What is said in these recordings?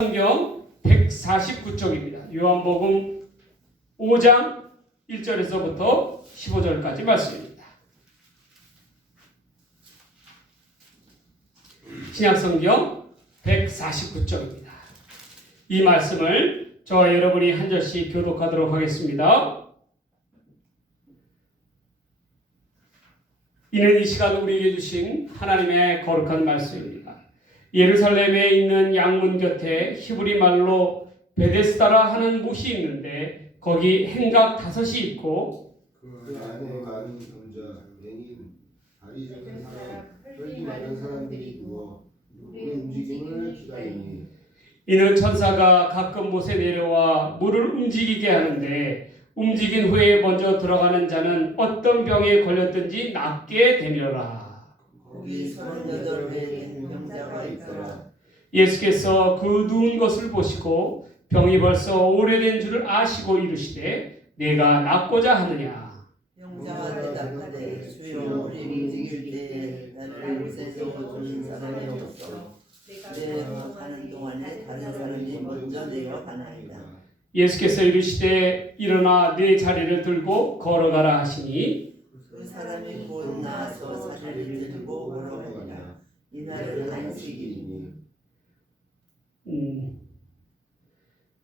성경 149쪽입니다. 요한복음 5장 1절에서부터 15절까지 말씀입니다. 신약성경 149쪽입니다. 이 말씀을 저와 여러분이 한 절씩 교독하도록 하겠습니다. 이는 이 시간 우리에게 주신 하나님의 거룩한 말씀입니다. 예루살렘에 있는 양문 곁에 히브리 말로 베데스다라 하는 못이 있는데 거기 행각 5이 있고 그 안에 많은 병자, 맹인, 다리 저는 사람, 혈기 많은 사람들이 누워 물의 움직임을 기다리니 이는 천사가 가끔 못에 내려와 물을 움직이게 하는데 움직인 후에 먼저 들어가는 자는 어떤 병에 걸렸든지 낫게 되리라. 거기 38명의 병자가 있더라. 예수께서 그 누운 것을 보시고 병이 벌써 오래된 줄을 아시고 이르시되 내가 낫고자 하느냐. 병자가 대답하되 주여 우리 움직일 때에 나를 곳에 세워주는 사람이 없어. 내가 가는 동안에 다른 사람이 먼저 내려가나이다. 예수께서 이르시되 일어나 네 자리를 들고 걸어가라 하시니 그 사람이 곧 나와서 자리를 들고 걸어가니라. 이날은 안식일이니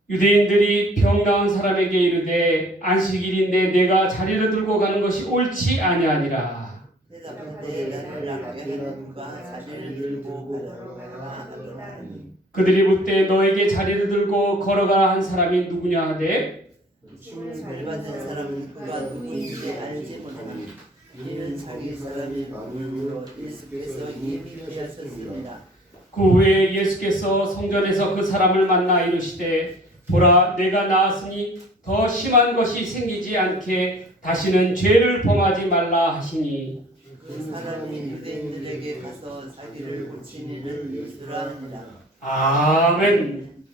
유대인들이 병 나은 사람에게 이르되 안식일인데 내가 자리를 들고 가는 것이 옳지 아니하니라. 대답하되 나를 낫게 하는 누가 자리를 들고 걸어가라 하더니 그들이 묻되 너에게 자리를 들고 걸어가라 한 사람이 누구냐 하되 잘 받은 사람은 그가 누구인지 알지 못하니 이는 자기 사람이 마음으로 예수께서 예비하셨습니다. 그 후에 예수께서 성전에서 그 사람을 만나 이르시되 보라 내가 나았으니 더 심한 것이 생기지 않게 다시는 죄를 범하지 말라 하시니 그 사람이 유대인들에게 가서 자기를 고친 이는 예수라 하니라. 아멘.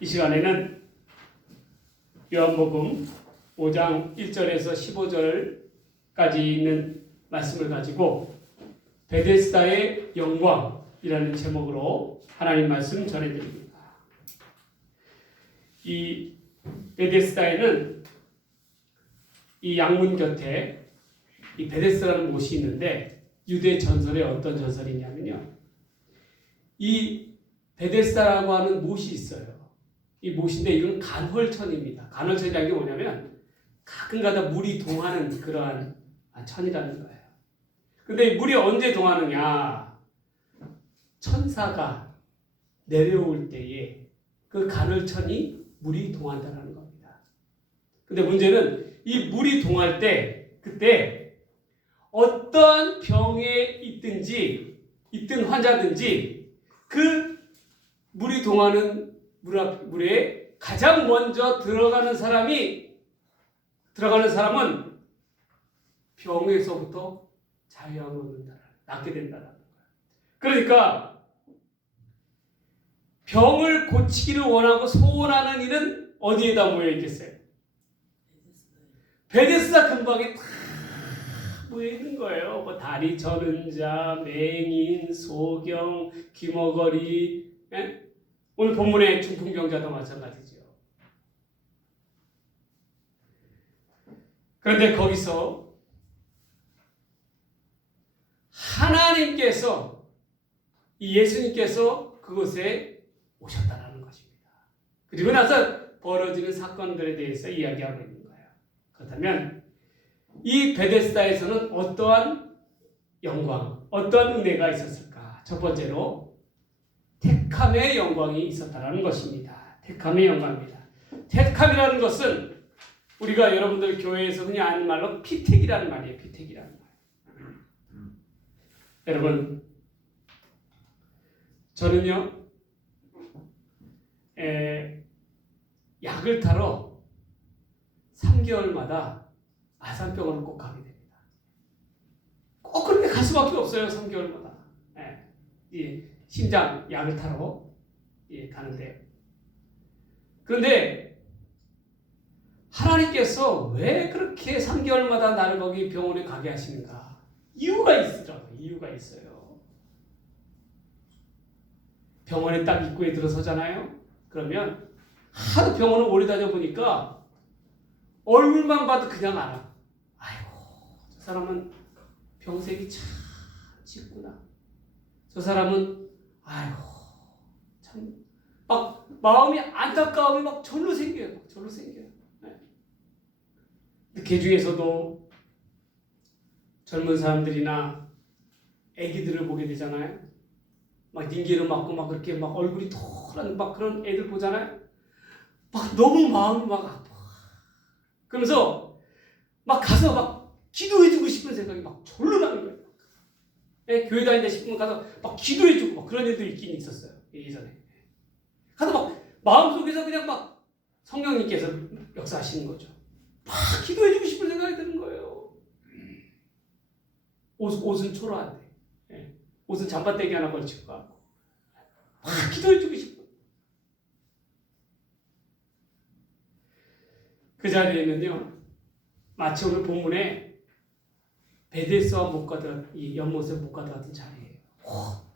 이 시간에는 요한복음 5장 1절에서 15절까지 있는 말씀을 가지고 베데스다의 영광이라는 제목으로 하나님 말씀 전해드립니다. 이 베데스다에는 이 양문 곁에 이 베데스다라는 못이 있는데 유대 전설에 어떤 전설이냐면요. 이 베데스다라고 하는 못이 있어요. 이 못인데 이건 간헐천입니다. 간헐천이라는 게 뭐냐면 가끔가다 물이 동하는 그러한 천이라는 거예요. 근데 물이 언제 동하느냐? 천사가 내려올 때에 그 간헐천이 물이 동한다는 겁니다. 근데 문제는 이 물이 동할 때 그때 어떤 병에 있든 환자든지 그 물이 동하는 물에 가장 먼저 들어가는 사람은 병에서부터 자유함을 얻는다, 낫게 된다는 거예요. 그러니까 병을 고치기를 원하고 소원하는 이는 어디에다 모여 있겠어요? 베데스다 근방에 다 모여 있는 거예요. 뭐 다리 저는 자, 맹인, 소경, 귀머거리, 예? 오늘 본문의 중풍병자도 마찬가지죠. 그런데 거기서 하나님께서 이 예수님께서 그곳에 오셨다는 것입니다. 그리고 나서 벌어지는 사건들에 대해서 이야기하고 있는 거예요. 그렇다면 이 베데스다에서는 어떠한 영광, 어떠한 은혜가 있었을까? 첫 번째로 택함의 영광이 있었다는 것입니다. 택함의 영광입니다. 택함이라는 것은 우리가 여러분들 교회에서 흔히 아는 말로 피택이라는 말이에요. 피택이라는 말. 여러분, 저는요, 약을 타러 3개월마다 아산병원을 꼭 가게 됩니다. 꼭 그렇게 갈 수밖에 없어요. 3개월마다. 예, 심장 약을 타러 가는데. 그런데 하나님께서 왜 그렇게 3개월마다 나를 거기 병원에 가게 하시는가? 이유가 있어요. 병원에 딱 입구에 들어서잖아요. 그러면 하도 병원을 오래 다녀보니까 얼굴만 봐도 그냥 알아. 아이고, 저 사람은 병색이 참 짙구나. 저 사람은 아이고 참 막 마음이 안타까움이 막 절로 생겨요. 막 절로 생겨요. 네. 그 중에서도 젊은 사람들이나 애기들을 보게 되잖아요. 막 닌기를 맞고 막 그렇게 막 얼굴이 토란 막 그런 애들 보잖아요. 막 너무 마음이 막 아파. 그러면서 막 가서 막 기도해주고 싶은 생각이 막 절로 나는 거예요. 예, 교회 다닌다 싶으면 가서 막 기도해주고 막 그런 애들 있긴 있었어요. 예전에. 가서 막 마음속에서 그냥 막 성령님께서 역사하시는 거죠. 막 기도해주고 싶은 생각이 드는 거예요. 옷은 초라한데. 예, 옷은 잠바떼기 하나 걸치고 가고. 막 기도해주고 싶어. 그 자리에는요, 마치 오늘 본문에 베데스와 못 가다, 이 연못에 못 가다 같은 자리예요.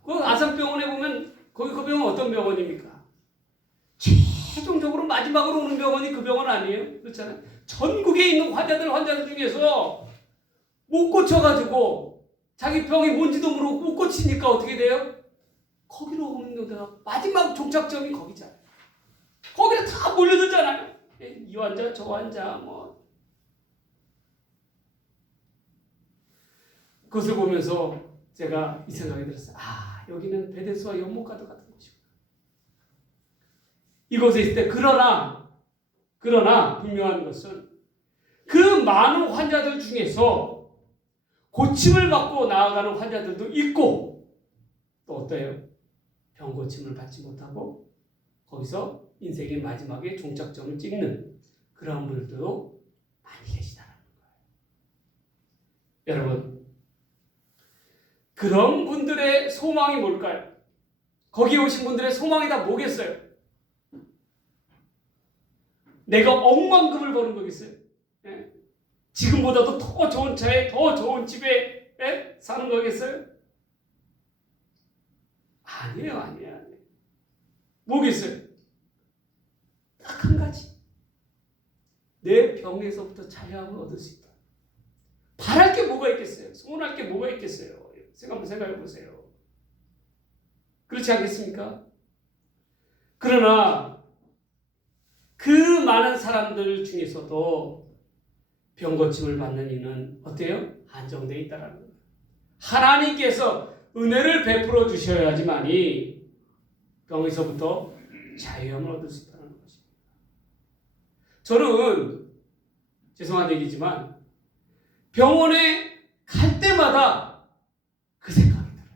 그 아산병원에 보면 거기 그 병원 어떤 병원입니까? 최종적으로 마지막으로 오는 병원이 그 병원 아니에요? 그렇잖아요. 전국에 있는 환자들 중에서 못 고쳐가지고 자기 병이 뭔지도 모르고 못 고치니까 어떻게 돼요? 거기로 오는 데가 마지막 종착점이 거기잖아요. 거기를 다 몰려들잖아요. 이 환자 저 환자 뭐 그것을 보면서 제가 이 생각이 들었어요. 아, 여기는 베데스와 연못가도 같은 곳이구나. 이곳에 있을 때 그러나 분명한 것은 그 많은 환자들 중에서 고침을 받고 나아가는 환자들도 있고 또 어때요? 병 고침을 받지 못하고 거기서 인생의 마지막에 종착점을 찍는 그런 분들도 많이 계시다는 거예요. 여러분, 그런 분들의 소망이 뭘까요? 거기 오신 분들의 소망이 다 뭐겠어요? 내가 억만금을 버는 거겠어요? 예? 지금보다도 더 좋은 차에 더 좋은 집에 사는 거겠어요? 아니에요. 뭐겠어요? 딱 한 가지. 내 병에서부터 자유함을 얻을 수 있다. 바랄 게 뭐가 있겠어요? 소원할 게 뭐가 있겠어요? 생각해 보세요. 그렇지 않겠습니까? 그러나 그 많은 사람들 중에서도 병 고침을 받는 이는 어때요? 한정되어 있다라는 거예요. 하나님께서 은혜를 베풀어 주셔야지만이 병에서부터 자유함을 얻을 수 있다는 것입니다. 저는 죄송한 얘기지만 병원에 갈 때마다 그 생각이 들어요.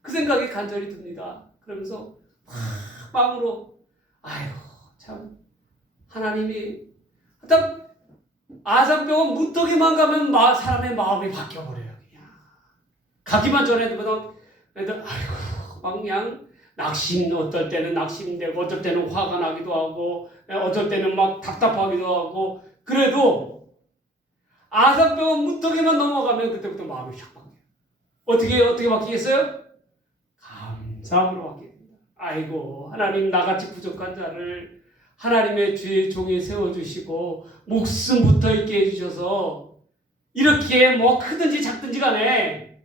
그 생각이 간절히 듭니다. 그러면서 마음으로 아이고 참 하나님이 딱 아산병원 문턱에만 가면 사람의 마음이 바뀌어버려요. 그냥 가기만 전에도 애들 아이고 막 그냥 어떨 때는 낙심되고 어떨 때는 화가 나기도 하고 어떨 때는 막 답답하기도 하고 그래도 아산병원 문턱에만 넘어가면 그때부터 마음이 확 바뀌어요. 어떻게 바뀌겠어요? 감사함으로 바뀝니다. 아이고 하나님 나같이 부족한 자를 하나님의 주의 종에 세워주시고 목숨 붙어있게 해주셔서 이렇게 뭐 크든지 작든지 간에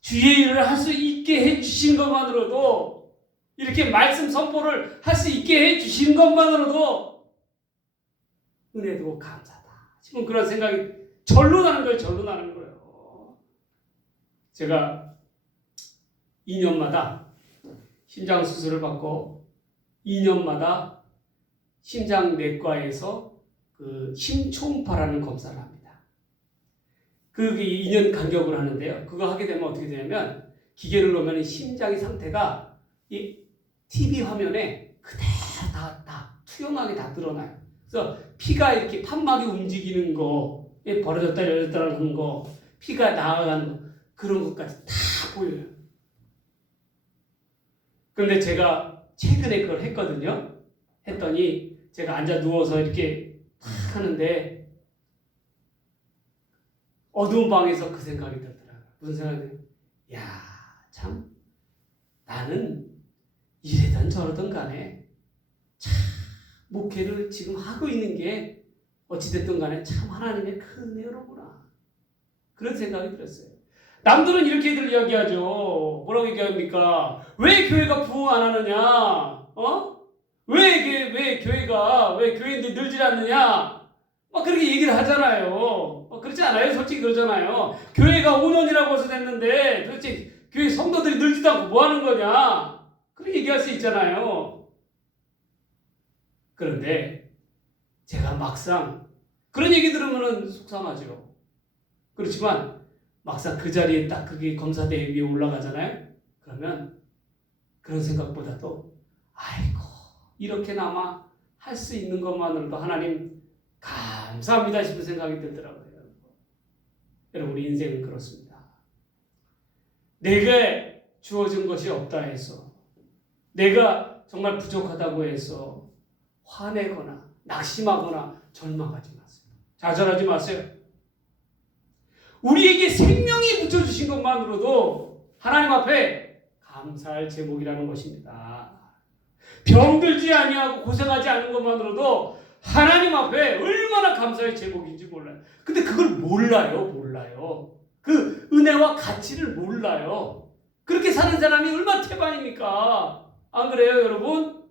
주의 일을 할 수 있게 해주신 것만으로도 이렇게 말씀 선포를 할 수 있게 해주신 것만으로도 은혜도 감사다. 지금 그런 생각이 절로 나는 거예요. 제가 2년마다 심장 수술을 받고 2년마다 심장내과에서 그 심초음파라는 검사를 합니다. 그게 2년 간격으로 하는데요. 그거 하게 되면 어떻게 되냐면 기계를 놓으면 심장의 상태가 이 TV 화면에 그대로 다 투영하게 다 드러나요. 그래서 피가 이렇게 판막이 움직이는 거, 벌어졌다 열렸다는 거, 피가 나아가는 거, 그런 것까지 다 보여요. 그런데 제가 최근에 그걸 했거든요. 했더니 제가 앉아 누워서 이렇게 탁 하는데 어두운 방에서 그 생각이 들더라고요. 무슨 생각이 들어요? 야, 참 나는 이래든 저러든 간에 참 목회를 지금 하고 있는 게 어찌됐든 간에 참 하나님의 큰 은혜로구나. 그런 생각이 들었어요. 남들은 이렇게들 이야기하죠. 뭐라고 얘기합니까? 왜 교회가 부흥 안 하느냐? 왜 교회인들이 늘질 않느냐? 막 그렇게 얘기를 하잖아요. 그렇지 않아요? 솔직히 그러잖아요. 교회가 5년이라고 해서 됐는데 도대체 교회 성도들이 늘지도 않고 뭐 하는 거냐? 그렇게 얘기할 수 있잖아요. 그런데 제가 막상 그런 얘기 들으면 속상하죠. 그렇지만 막상 그 자리에 딱 그게 검사대회 위에 올라가잖아요. 그러면 그런 생각보다도 아이고 이렇게나마 할 수 있는 것만으로도 하나님 감사합니다 싶은 생각이 들더라고요. 여러분 우리 인생은 그렇습니다. 내게 주어진 것이 없다 해서 내가 정말 부족하다고 해서 화내거나 낙심하거나 절망하지 마세요. 좌절하지 마세요. 우리에게 생명이 붙여주신 것만으로도 하나님 앞에 감사할 제목이라는 것입니다. 병들지 아니하고 고생하지 않는 것만으로도 하나님 앞에 얼마나 감사의 제목인지 몰라요. 근데 그걸 몰라요. 그 은혜와 가치를 몰라요. 그렇게 사는 사람이 얼마나 태반입니까? 안 그래요, 여러분?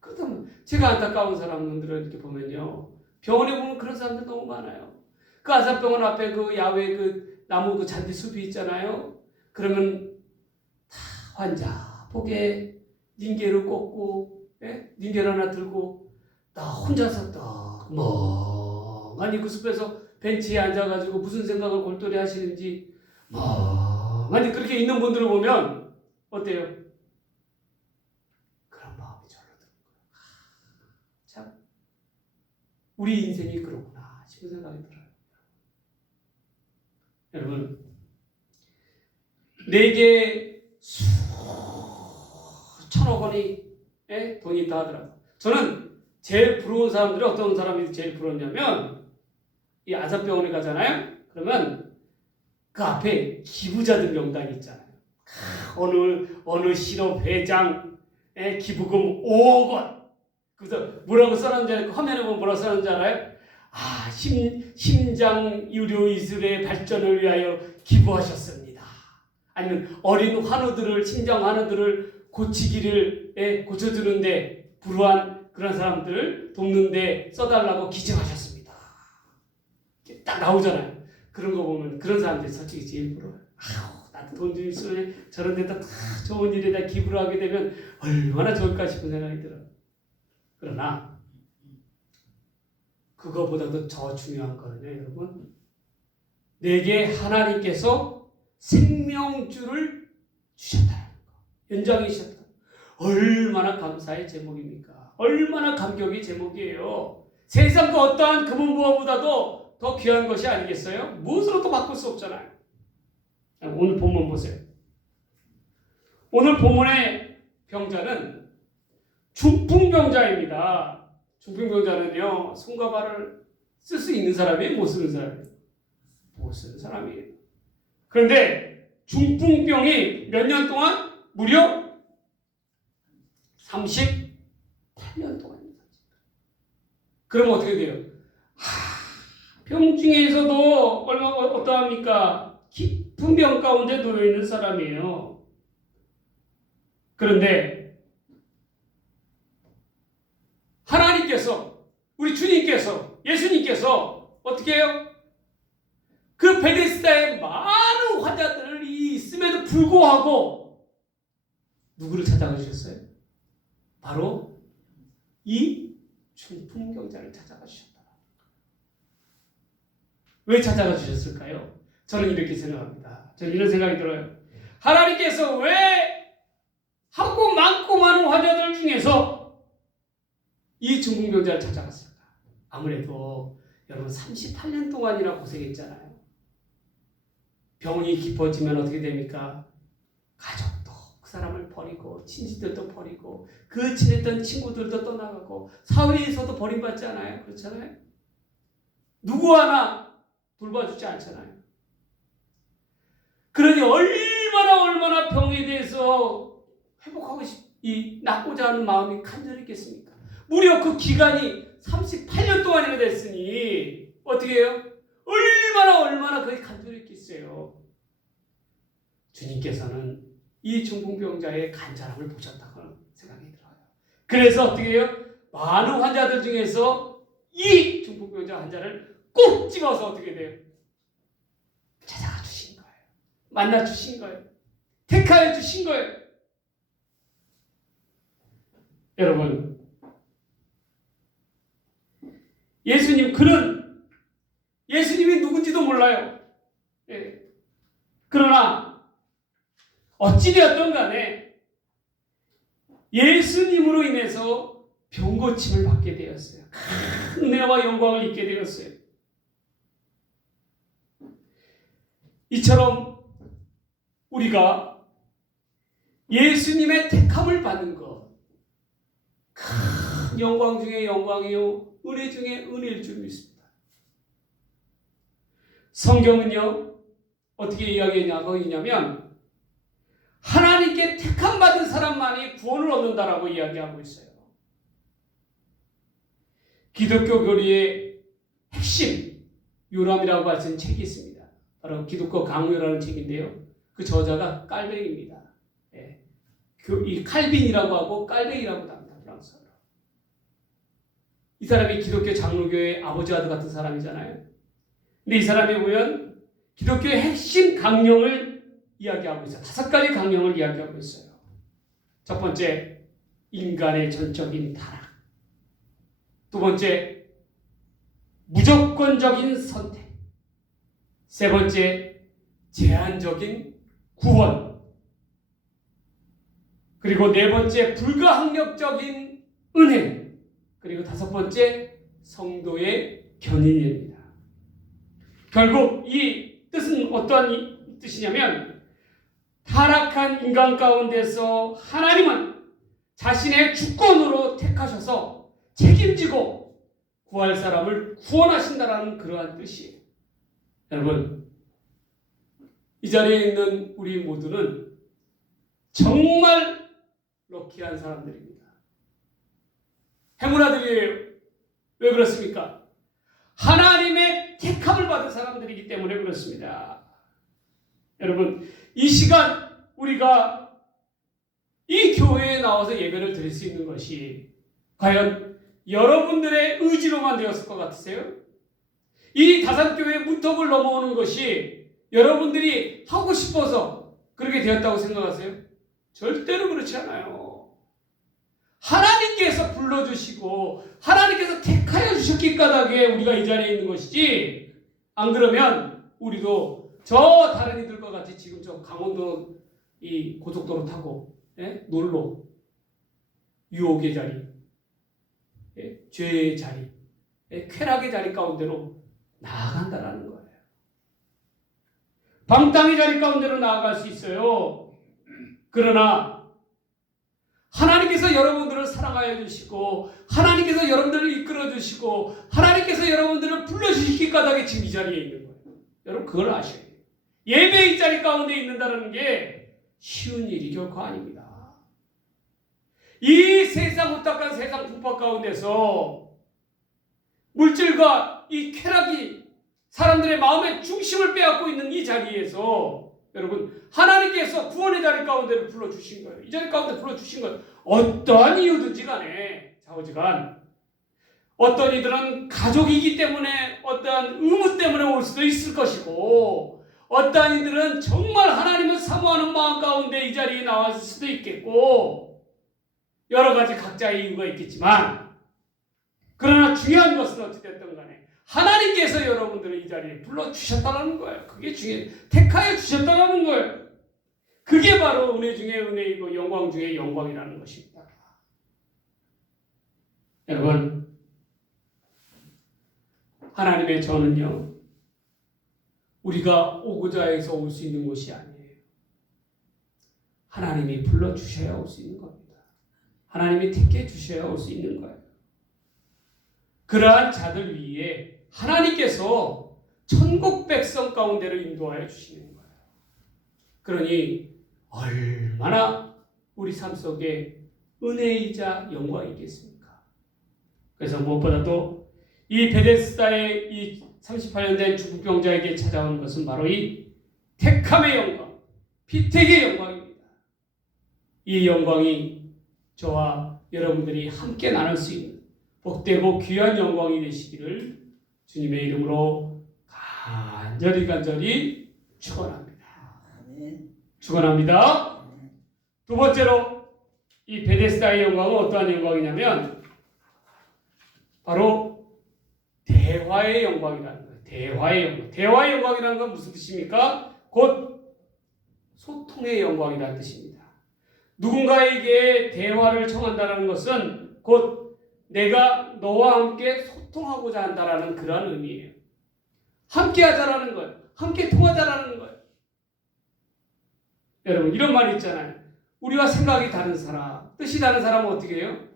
그렇다면 제가 안타까운 사람들을 이렇게 보면요. 병원에 보면 그런 사람들 너무 많아요. 그 아산병원 앞에 그 야외 그 나무 그 잔디 숲이 있잖아요. 그러면 다 환자 복에 닌게를 꽂고, 닌게를 하나 들고 나 혼자서 딱 멍하니 그 숲에서 벤치에 앉아가지고 무슨 생각을 골똘히 하시는지 멍하니 그렇게 있는 분들을 보면 어때요? 그런 마음이 절로 드는 거예요. 참 우리 인생이 그렇구나 싶은 생각이 들어요. 여러분 내게 수천억 원이 돈이 있다 하더라고요. 저는 제일 부러운 사람들이 어떤 사람이 제일 부러웠냐면 이 아산병원에 가잖아요. 그러면 그 앞에 기부자들 명단이 있잖아요. 어느 실업 회장 기부금 5억 원. 그래서 뭐라고 써놨는지 알아요? 화면에 보면 뭐라고 써놨는지 알아요? 심장 유료 이술의 발전을 위하여 기부하셨습니다. 아니면 어린 환우들을 심장 환우들을 고치기를 고쳐주는데 불우한 그런 사람들을 돕는데 써달라고 기증하셨습니다. 딱 나오잖아요. 그런 거 보면 그런 사람들이 솔직히 제일 부러워요. 나도 돈 좀 있으면 저런 데다 다 좋은 일에다 기부를 하게 되면 얼마나 좋을까 싶은 생각이 들어요. 그러나 그거보다도 더 중요한 거는요, 여러분. 내게 하나님께서 생명줄을 주셨다는 거. 연장이셨다. 얼마나 감사의 제목입니까? 얼마나 감격의 제목이에요. 세상 그 어떠한 금은보화보다도 더 귀한 것이 아니겠어요? 무엇으로도 바꿀 수 없잖아요. 오늘 본문 보세요. 오늘 본문의 병자는 중풍병자입니다. 중풍병자는요, 손과 발을 쓸 수 있는 사람이에요? 못 쓰는 사람이에요? 못 쓰는 사람이에요. 그런데 중풍병이 몇 년 동안? 무려 38년 동안입니다. 그럼 어떻게 돼요? 병 중에서도 얼마나 어떠합니까? 깊은 병 가운데 놓여 있는 사람이에요. 그런데 하나님께서, 우리 주님께서, 예수님께서 어떻게 해요? 그 베데스다에 많은 환자들이 있음에도 불구하고 누구를 찾아가셨어요? 바로 이 중풍병자를 찾아가 주셨다. 왜 찾아가 주셨을까요? 저는 이렇게 생각합니다. 저는 이런 생각이 들어요. 하나님께서 왜 하고 많고 많은 환자들 중에서 이 중풍병자를 찾아갔을까? 아무래도 여러분 38년 동안이나 고생했잖아요. 병이 깊어지면 어떻게 됩니까? 가족도 그 사람을 버리고 친지들도 버리고 그 친했던 친구들도 떠나가고 사회에서도 버림받지 않아요? 그렇잖아요? 누구 하나 돌봐주지 않잖아요. 그러니 얼마나 병에 대해서 회복하고 낫고자 하는 마음이 간절했겠습니까? 무려 그 기간이 38년 동안이나 됐으니 어떻게 해요? 얼마나 그게 간절했겠어요. 주님께서는 이 중풍병자의 간절함을 보셨다고 생각이 들어요. 그래서 어떻게 해요? 많은 환자들 중에서 이 중풍병자 환자를 꼭 집어서 어떻게 돼요? 찾아가 주신 거예요. 만나 주신 거예요. 택하여 주신 거예요. 여러분, 예수님이 누군지도 몰라요. 예. 그러나 어찌되었든 간에 예수님으로 인해서 병고침을 받게 되었어요. 큰 은혜와 영광을 입게 되었어요. 이처럼 우리가 예수님의 택함을 받는 것, 큰 영광 중에 영광이요 은혜 중에 은혜일 줄 믿습니다. 성경은요 어떻게 이야기하냐고 있냐면 하나님께 택함 받은 사람만이 구원을 얻는다라고 이야기하고 있어요. 기독교 교리의 핵심 요람이라고 하시는 책이 있습니다. 바로 기독교 강요라는 책인데요. 그 저자가 깔뱅입니다. 예. 이 칼빈이라고 하고 깔뱅이라고 합니다. 프랑스어로. 이 사람이 기독교 장로교의 아버지 아들 같은 사람이잖아요. 근데 이 사람이 보면 기독교의 핵심 강령을 이야기하고 있어요. 5가지 강령을 이야기하고 있어요. 첫 번째, 인간의 전적인 타락. 두 번째, 무조건적인 선택. 세 번째, 제한적인 구원. 그리고 네 번째, 불가항력적인 은혜. 그리고 5번째, 성도의 견인입니다. 결국 이 뜻은 어떠한 뜻이냐면 타락한 인간 가운데서 하나님은 자신의 주권으로 택하셔서 책임지고 구할 사람을 구원하신다라는 그러한 뜻이에요. 여러분, 이 자리에 있는 우리 모두는 정말 럭키한 사람들입니다. 행운아들이에요. 왜 그렇습니까? 하나님의 택함을 받은 사람들이기 때문에 그렇습니다. 여러분, 이 시간 우리가 이 교회에 나와서 예배를 드릴 수 있는 것이 과연 여러분들의 의지로만 되었을 것 같으세요? 이 다산교회 문턱을 넘어오는 것이 여러분들이 하고 싶어서 그렇게 되었다고 생각하세요? 절대로 그렇지 않아요. 하나님께서 불러주시고 하나님께서 택하여 주셨기 까닭에 우리가 이 자리에 있는 것이지, 안 그러면 우리도 저 다른 이들과 같이 지금 저 강원도 이 고속도로 타고 놀러 유혹의 자리, 죄의 자리, 쾌락의 자리 가운데로 나아간다라는 거예요. 방탕의 자리 가운데로 나아갈 수 있어요. 그러나 하나님께서 여러분들을 사랑하여 주시고 하나님께서 여러분들을 이끌어 주시고 하나님께서 여러분들을 불러주시기 까닭에 지금 이 자리에 있는 거예요. 여러분 그걸 아셔야 돼요. 예배 이 자리 가운데 있는다는 게 쉬운 일이 결코 아닙니다. 이 세상 후딱한 세상 풍파 가운데서 물질과 이 쾌락이 사람들의 마음의 중심을 빼앗고 있는 이 자리에서 여러분 하나님께서 구원의 자리 가운데를 불러주신 거예요. 이 자리 가운데 불러주신 거예요. 어떠한 이유든지 간에 좌우지간 어떤 이들은 가족이기 때문에 어떠한 의무 때문에 올 수도 있을 것이고 어떠한 이들은 정말 하나님을 사모하는 마음 가운데 이 자리에 나왔을 수도 있겠고 여러 가지 각자의 이유가 있겠지만 그러나 중요한 것은 어찌됐든 간에 하나님께서 여러분들을 이 자리에 불러주셨다는 거예요. 그게 중요해요. 택하여 주셨다는 거예요. 그게 바로 은혜 중에 은혜이고 영광 중에 영광이라는 것입니다. 여러분, 하나님의 전은요, 우리가 오고자 해서 올 수 있는 곳이 아니에요. 하나님이 불러주셔야 올 수 있는 겁니다. 하나님이 택해 주셔야 올 수 있는 거예요. 그러한 자들 위에 하나님께서 천국 백성 가운데로 인도하여 주시는 거예요. 그러니 얼마나 우리 삶 속에 은혜이자 영광이겠습니까? 그래서 무엇보다도 이 베데스다의 이 38년 된 중국 병자에게 찾아온 것은 바로 이 택함의 영광, 피택의 영광입니다. 이 영광이 저와 여러분들이 함께 나눌 수 있는 복되고 귀한 영광이 되시기를 주님의 이름으로 간절히 축원합니다. 아멘. 축원합니다. 두 번째로 이 베데스다의 영광은 어떠한 영광이냐면 바로 대화의 영광이라는 거예요. 대화의 영광. 대화의 영광이라는 건 무슨 뜻입니까? 곧 소통의 영광이라는 뜻입니다. 누군가에게 대화를 청한다는 것은 곧 내가 너와 함께 소통하고자 한다라는 그런 의미예요. 함께 하자라는 거예요. 함께 통하자라는 거예요. 여러분 이런 말이 있잖아요. 우리와 생각이 다른 사람, 뜻이 다른 사람은 어떻게 해요?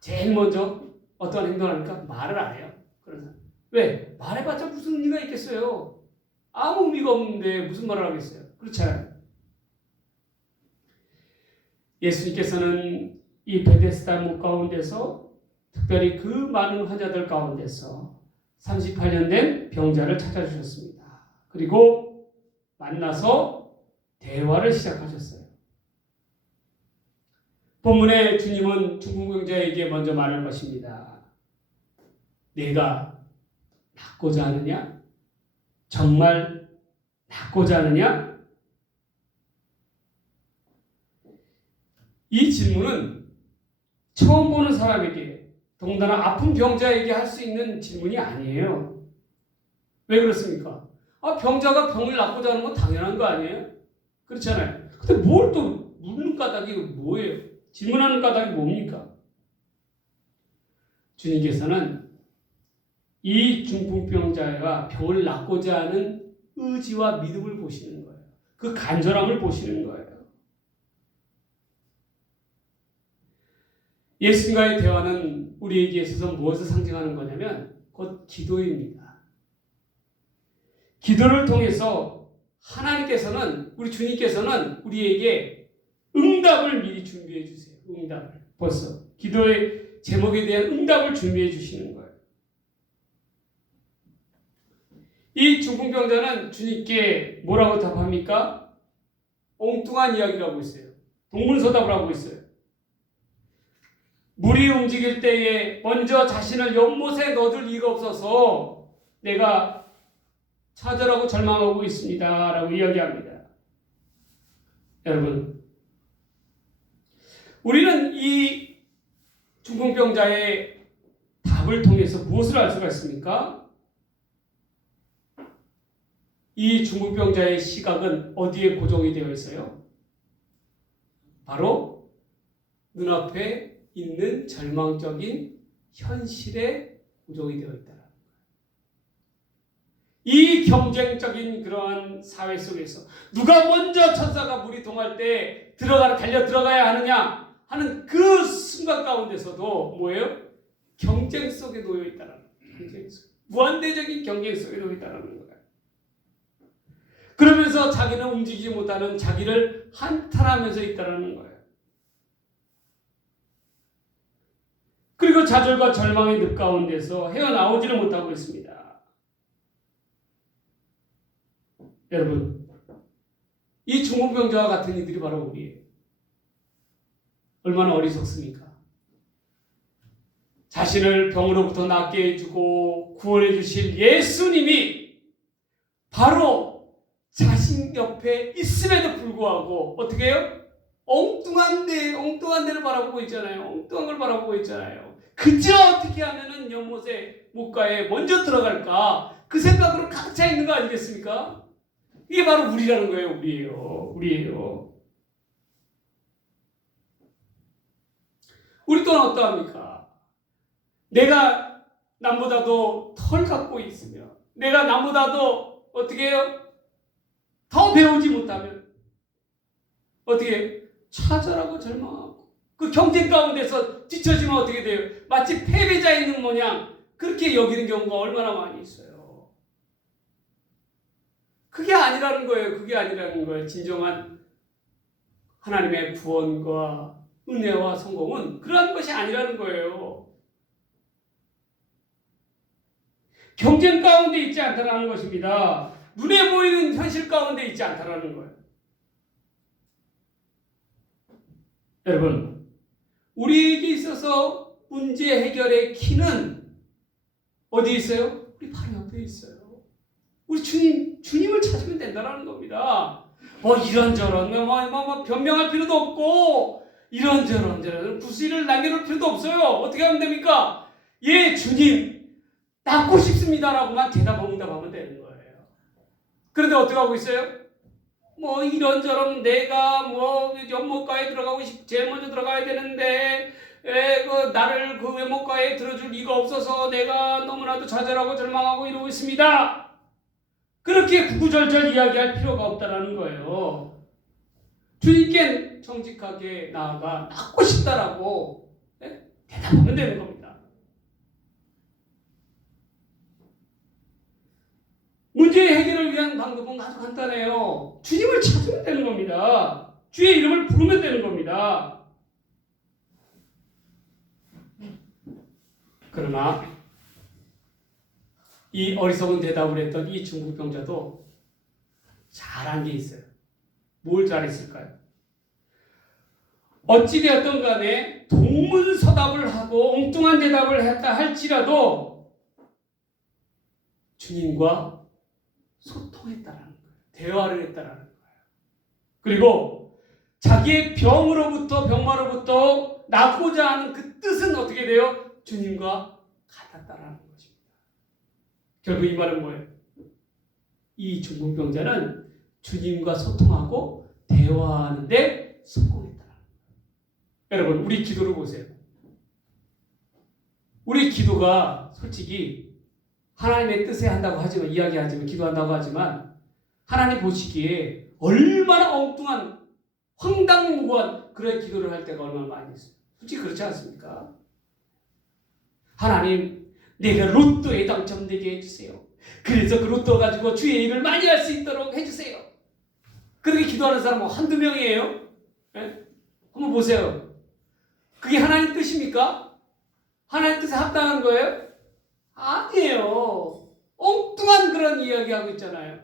제일 먼저 어떤 행동을 합니까? 말을 안 해요. 그런 사람. 왜? 말해봤자 무슨 의미가 있겠어요? 아무 의미가 없는데 무슨 말을 하겠어요? 그렇잖아요. 예수님께서는 이 베데스다 못 가운데서 특별히 그 많은 환자들 가운데서 38년 된 병자를 찾아주셨습니다. 그리고 만나서 대화를 시작하셨어요. 본문에 주님은 중국 병자에게 먼저 말할 것입니다. 내가 낫고자 하느냐? 정말 낫고자 하느냐? 이 질문은 처음 보는 사람에게 더군다나 아픈 병자에게 할 수 있는 질문이 아니에요. 왜 그렇습니까? 병자가 병을 낫고자 하는 건 당연한 거 아니에요? 그렇잖아요. 근데 뭘 또 묻는 까닭이 뭐예요? 질문하는 까닭이 뭡니까? 주님께서는 이 중풍병자가 병을 낫고자 하는 의지와 믿음을 보시는 거예요. 그 간절함을 보시는 거예요. 예수님과의 대화는 우리에게 있어서 무엇을 상징하는 거냐면 곧 기도입니다. 기도를 통해서 하나님께서는 우리 주님께서는 우리에게 응답을 미리 준비해 주세요. 응답을 벌써 기도의 제목에 대한 응답을 준비해 주시는 거예요. 이 중풍병자는 주님께 뭐라고 답합니까? 엉뚱한 이야기를 하고 있어요. 동문서답을 하고 있어요. 물이 움직일 때에 먼저 자신을 연못에 넣어둘 리가 없어서 내가 차절하고 절망하고 있습니다. 라고 이야기합니다. 여러분, 우리는 이 중풍병자의 답을 통해서 무엇을 알 수가 있습니까? 이 중풍병자의 시각은 어디에 고정이 되어 있어요? 바로 눈앞에 있는 절망적인 현실에 고정이 되어 있다는 거예요. 이 경쟁적인 그러한 사회 속에서 누가 먼저 천사가 물이 동할 때 달려 들어가야 하느냐 하는 그 순간 가운데서도 뭐예요? 경쟁 속에 놓여 있다는 거예요. 경쟁 속. 무한대적인 경쟁 속에 놓여 있다는 거예요. 그러면서 자기는 움직이지 못하는 자기를 한탄하면서 있다는 거예요. 그리고 좌절과 절망의 늪 가운데서 헤어나오지를 못하고 있습니다. 여러분, 이 중풍병자와 같은 이들이 바로 우리예요. 얼마나 어리석습니까? 자신을 병으로부터 낫게 해주고 구원해 주실 예수님이 바로 자신 옆에 있음에도 불구하고 어떻게 해요? 엉뚱한 데를 바라보고 있잖아요. 엉뚱한 걸 바라보고 있잖아요. 그저 어떻게 하면은 연못에 못가에 먼저 들어갈까 그 생각으로 가득 차 있는 거 아니겠습니까? 이게 바로 우리라는 거예요. 우리예요. 우리 또한 어떠합니까? 내가 남보다도 덜 갖고 있으며 내가 남보다도 어떻게 해요? 더 배우지 못하면 어떻게 해요? 차절하고 절망하고 그 경쟁 가운데서 뒤처지면 어떻게 돼요? 마치 패배자 있는 모양 그렇게 여기는 경우가 얼마나 많이 있어요. 그게 아니라는 거예요. 그게 아니라는 거예요. 진정한 하나님의 구원과 은혜와 성공은 그러한 것이 아니라는 거예요. 경쟁 가운데 있지 않다라는 것입니다. 눈에 보이는 현실 가운데 있지 않다라는 거예요. 여러분, 우리에게 있어서 문제 해결의 키는 어디 있어요? 우리 바로 옆에 있어요. 우리 주님을 찾으면 된다는 겁니다. 뭐 이런저런 변명할 필요도 없고 이런저런 구실을 남겨놓을 필요도 없어요. 어떻게 하면 됩니까? 예, 주님 낳고 싶습니다라고만 대답하면 되는 거예요. 그런데 어떻게 하고 있어요? 뭐 이런저런 내가 뭐 연못가에 들어가고 제일 먼저 들어가야 되는데 나를 그 외목가에 들어줄 리가 없어서 내가 너무나도 좌절하고 절망하고 이러고 있습니다. 그렇게 구구절절 이야기할 필요가 없다라는 거예요. 주님께 정직하게 나아가 낳고 싶다라고 대답하면 되는 겁니다. 문제 해결을 위한 방법은 아주 간단해요. 주님을 찾으면 되는 겁니다. 주의 이름을 부르면 되는 겁니다. 그러나 이 어리석은 대답을 했던 이 중국 병자도 잘한 게 있어요. 뭘 잘했을까요? 어찌되었든 간에 동문서답을 하고 엉뚱한 대답을 했다 할지라도 주님과 소통했다라는 거예요. 대화를 했다라는 거예요. 그리고 자기의 병마로부터 낫고자 하는 그 뜻은 어떻게 돼요? 주님과 같았다라는 것입니다. 결국 이 말은 뭐예요? 이 중풍병자는 주님과 소통하고 대화하는데 성공했다. 여러분, 우리 기도를 보세요. 우리 기도가 솔직히 하나님의 뜻에 한다고 하지만, 이야기하지만, 기도한다고 하지만 하나님 보시기에 얼마나 엉뚱한 황당무구한 그런 기도를 할 때가 얼마나 많이 있어요. 솔직히 그렇지 않습니까? 하나님, 내가 로또에 당첨되게 해주세요. 그래서 그 로또 가지고 주의 일을 많이 할 수 있도록 해주세요. 그렇게 기도하는 사람은 한두 명이에요? 네? 한번 보세요. 그게 하나님 뜻입니까? 하나님 뜻에 합당한 거예요? 아니에요. 엉뚱한 그런 이야기하고 있잖아요.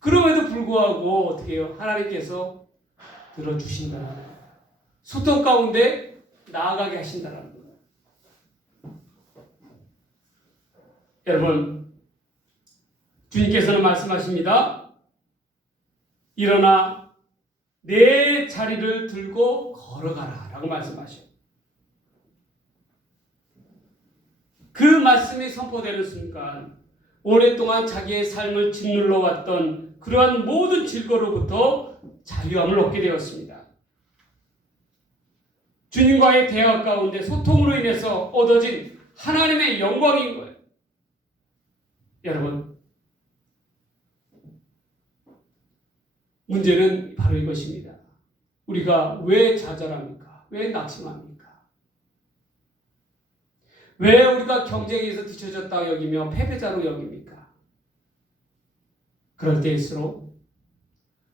그럼에도 불구하고 어떻게 해요? 하나님께서 들어주신다는 거예요. 소통 가운데 나아가게 하신다는 거예요. 여러분, 주님께서는 말씀하십니다. 일어나 내 자리를 들고 걸어가라 라고 말씀하셔요. 그 말씀이 선포되는 순간 오랫동안 자기의 삶을 짓눌러 왔던 그러한 모든 질거로부터 자유함을 얻게 되었습니다. 주님과의 대화 가운데 소통으로 인해서 얻어진 하나님의 영광인 거예요. 여러분, 문제는 바로 이것입니다. 우리가 왜 좌절합니까? 왜 낙심합니까? 왜 우리가 경쟁에서 뒤처졌다 여기며 패배자로 여깁니까? 그럴 때일수록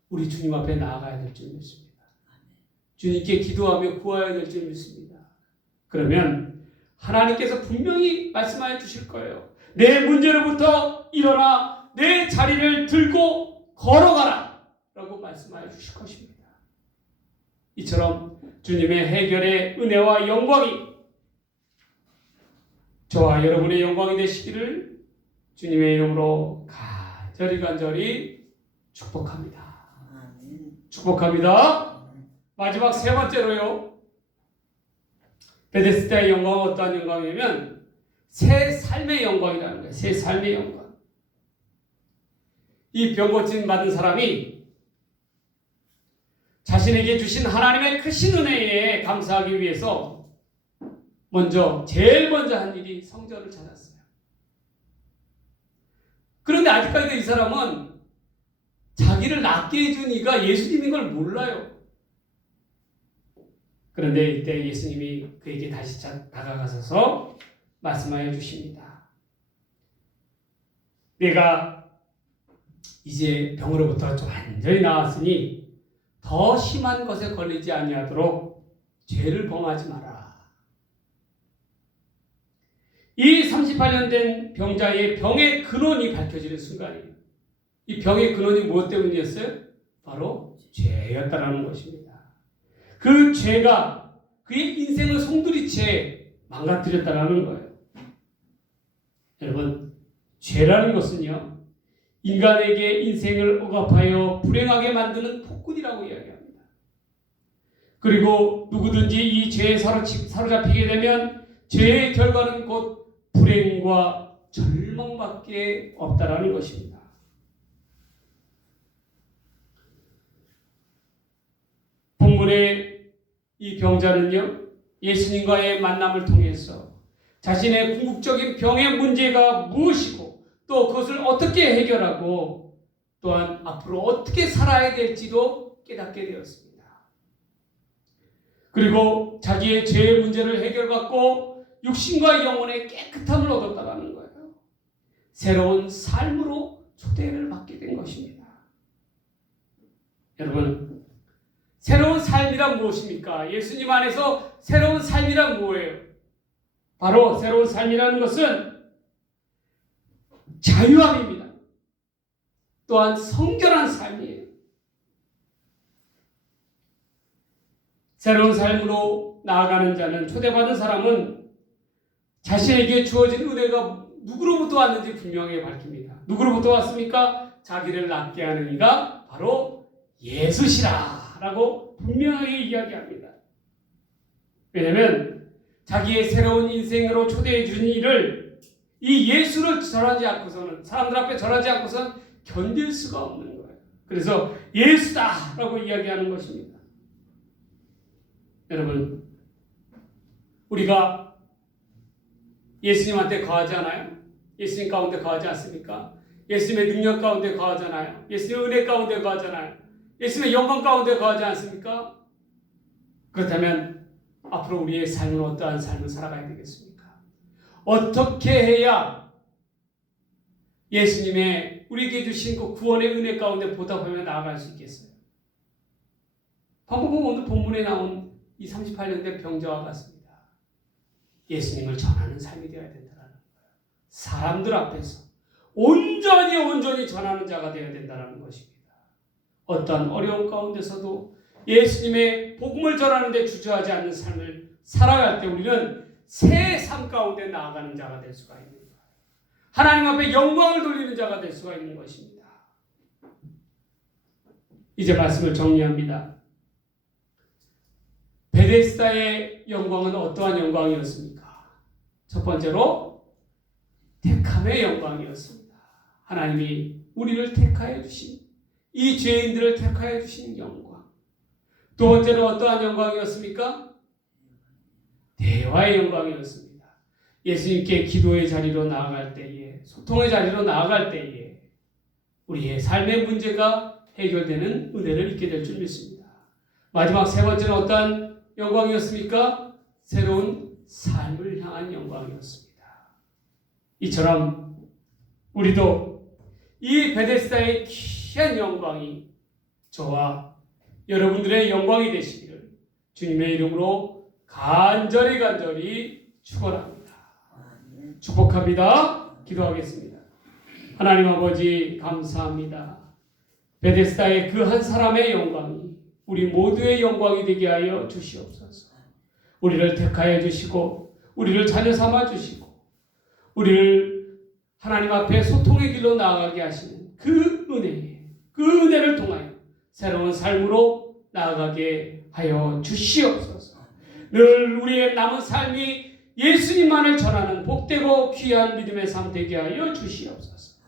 우리 주님 앞에 나아가야 될 줄 믿습니다. 주님께 기도하며 구해야 될 줄 믿습니다. 그러면 하나님께서 분명히 말씀하여 주실 거예요. 내 문제로부터 일어나 내 자리를 들고 걸어가라 라고 말씀하여 주실 것입니다. 이처럼 주님의 해결의 은혜와 영광이 저와 여러분의 영광이 되시기를 주님의 이름으로 간절히 축복합니다. 축복합니다. 마지막 세 번째로요. 베데스다의 영광은 어떠한 영광이냐면 새 삶의 영광이라는 거예요. 새 삶의 영광. 이 병 고침 받은 사람이 자신에게 주신 하나님의 크신 은혜에 감사하기 위해서 제일 먼저 한 일이 성전을 찾았어요. 그런데 아직까지도 이 사람은 자기를 낫게 해준 이가 예수님인 걸 몰라요. 그런데 이때 예수님이 그에게 다시 다가가셔서 말씀하여 주십니다. 내가 이제 병으로부터 완전히 나았으니 더 심한 것에 걸리지 아니하도록 죄를 범하지 마라. 이 38년 된 병자의 병의 근원이 밝혀지는 순간이에요. 이 병의 근원이 무엇 때문이었어요? 바로 죄였다라는 것입니다. 그 죄가 그의 인생을 송두리째 망가뜨렸다라는 거예요. 여러분, 죄라는 것은요, 인간에게 인생을 억압하여 불행하게 만드는 폭군이라고 이야기합니다. 그리고 누구든지 이 죄에 사로잡히게 되면 죄의 결과는 곧 불행과 절망밖에 없다라는 것입니다. 본문의 이 병자는요, 예수님과의 만남을 통해서 자신의 궁극적인 병의 문제가 무엇이고 또 그것을 어떻게 해결하고 또한 앞으로 어떻게 살아야 될지도 깨닫게 되었습니다. 그리고 자기의 죄의 문제를 해결받고 육신과 영혼의 깨끗함을 얻었다는 거예요. 새로운 삶으로 초대를 받게 된 것입니다. 여러분, 새로운 삶이란 무엇입니까? 예수님 안에서 새로운 삶이란 뭐예요? 바로 새로운 삶이라는 것은 자유함입니다. 또한 성결한 삶이에요. 새로운 삶으로 나아가는 자는, 초대받은 사람은 자신에게 주어진 은혜가 누구로부터 왔는지 분명히 밝힙니다. 누구로부터 왔습니까? 자기를 낫게 하는 이가 바로 예수시라 라고 분명하게 이야기합니다. 왜냐하면 자기의 새로운 인생으로 초대해 주신 이를, 이 예수를 전하지 않고서는, 사람들 앞에 전하지 않고서는 견딜 수가 없는 거예요. 그래서 예수다 라고 이야기하는 것입니다. 여러분, 우리가 예수님한테 거하지 않아요? 예수님 가운데 거하지 않습니까? 예수님의 능력 가운데 거하잖아요. 예수님의 은혜 가운데 거하잖아요. 예수님의 영광 가운데 거하지 않습니까? 그렇다면 앞으로 우리의 삶은 어떠한 삶을 살아가야 되겠습니까? 어떻게 해야 예수님의 우리에게 주신 그 구원의 은혜 가운데 보답하며 나아갈 수 있겠어요? 방법은 오늘 본문에 나온 이 38년 된 병자와 같습니다. 예수님을 전하는 삶이 되어야 된다는 거예요. 사람들 앞에서 온전히 전하는 자가 되어야 된다는 것입니다. 어떠한 어려움 가운데서도 예수님의 복음을 전하는 데 주저하지 않는 삶을 살아갈 때 우리는 새 삶 가운데 나아가는 자가 될 수가 있는 거예요. 하나님 앞에 영광을 돌리는 자가 될 수가 있는 것입니다. 이제 말씀을 정리합니다. 베데스다의 영광은 어떠한 영광이었습니까? 첫 번째로 택함의 영광이었습니다. 하나님이 우리를 택하여 주신, 이 죄인들을 택하여 주신 영광. 두 번째는 어떠한 영광이었습니까? 대화의 영광이었습니다. 예수님께 기도의 자리로 나아갈 때에, 소통의 자리로 나아갈 때에 우리의 삶의 문제가 해결되는 은혜를 잊게 될 줄 믿습니다. 마지막 세 번째는 어떠한 영광이었습니까? 새로운 삶을 향한 영광이었습니다. 이처럼 우리도 이 베데스다의 귀한 영광이 저와 여러분들의 영광이 되시기를 주님의 이름으로 간절히 축원합니다. 축복합니다. 기도하겠습니다. 하나님 아버지 감사합니다. 베데스다의 그 한 사람의 영광이 우리 모두의 영광이 되게 하여 주시옵소서. 우리를 택하여 주시고 우리를 자녀 삼아 주시고 우리를 하나님 앞에 소통의 길로 나아가게 하시는 그 은혜를 통하여 새로운 삶으로 나아가게 하여 주시옵소서. 늘 우리의 남은 삶이 예수님만을 전하는 복되고 귀한 믿음의 삶 되게 하여 주시옵소서.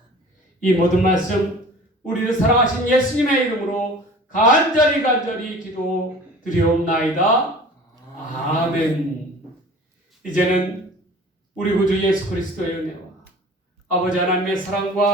이 모든 말씀 우리를 사랑하신 예수님의 이름으로 간절히 기도 드리옵나이다. 아멘. 이제는 우리 구주 예수 그리스도의 은혜와 아버지 하나님의 사랑과